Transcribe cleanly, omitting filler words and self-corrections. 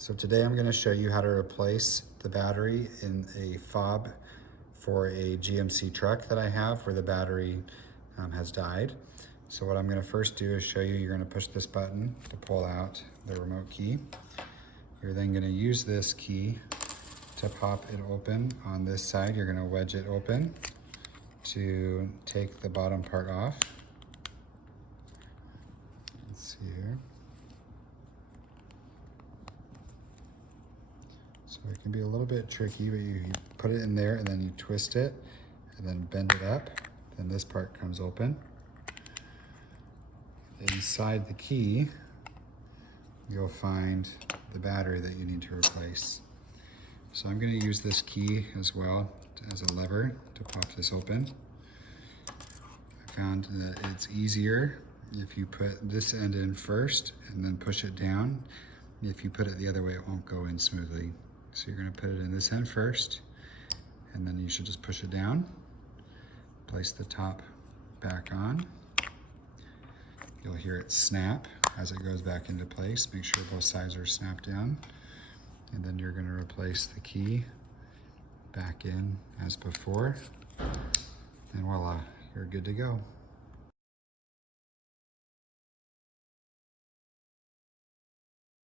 So today I'm going to show you how to replace the battery in a fob for a GMC truck that I have where the battery has died. So what I'm going to first do is show you, you're going to push this button to pull out the remote key. You're then going to use this key to pop it open on this side. You're going to wedge it open to take the bottom part off. Let's see here. So it can be a little bit tricky, but you put it in there and then you twist it and then bend it up. Then this part comes open. Inside the key, you'll find the battery that you need to replace. So I'm going to use this key as well as a lever to pop this open. I found that it's easier if you put this end in first and then push it down. If you put it the other way, it won't go in smoothly. So you're going to put it in this end first, and then you should just push it down. Place the top back on. You'll hear it snap as it goes back into place. Make sure both sides are snapped down. And then you're going to replace the key back in as before. And voila, you're good to go.